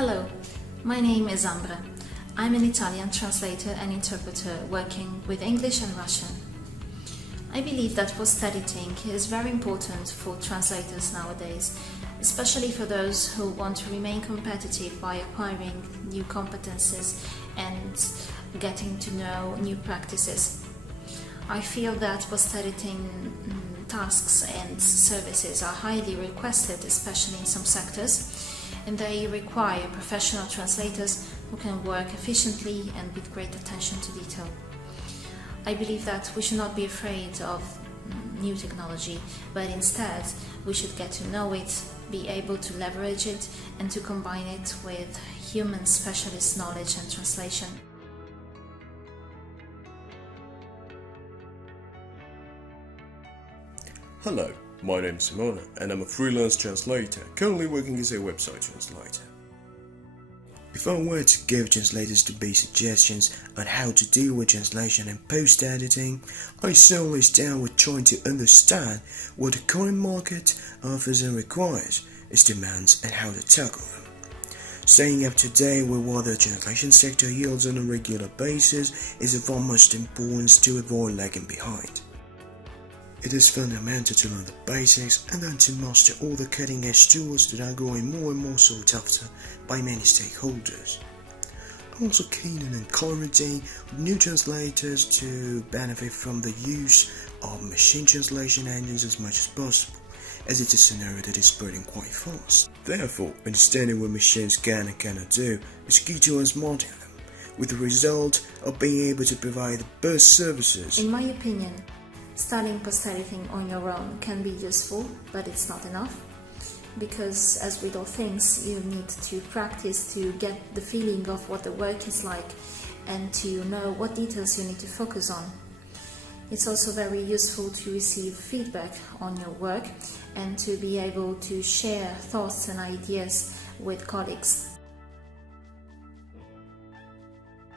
Hello, my name is Ambra. I'm an Italian translator and interpreter working with English and Russian. I believe that post-editing is very important for translators nowadays, especially for those who want to remain competitive by acquiring new competences and getting to know new practices. I feel that post-editing tasks and services are highly requested, especially in some sectors, and they require professional translators who can work efficiently and with great attention to detail. I believe that we should not be afraid of new technology, but instead we should get to know it, be able to leverage it, and to combine it with human specialist knowledge and translation. Hello, my name is Simona and I'm a freelance translator, currently working as a website translator. If I were to give translators to be suggestions on how to deal with translation and post-editing, I solely start with trying to understand what the current market offers and requires, its demands and how to tackle them. Staying up to date with what the translation sector yields on a regular basis is of utmost importance to avoid lagging behind. It is fundamental to learn the basics and then to master all the cutting-edge tools that are growing more and more sought after by many stakeholders. I'm also keen on encouraging new translators to benefit from the use of machine translation engines as much as possible, as it's a scenario that is spreading quite fast. Therefore, understanding what machines can and cannot do is key to outsmarting them, with the result of being able to provide the best services. In my opinion, studying post-editing on your own can be useful, but it's not enough, because as with all things, you need to practice to get the feeling of what the work is like and to know what details you need to focus on. It's also very useful to receive feedback on your work and to be able to share thoughts and ideas with colleagues.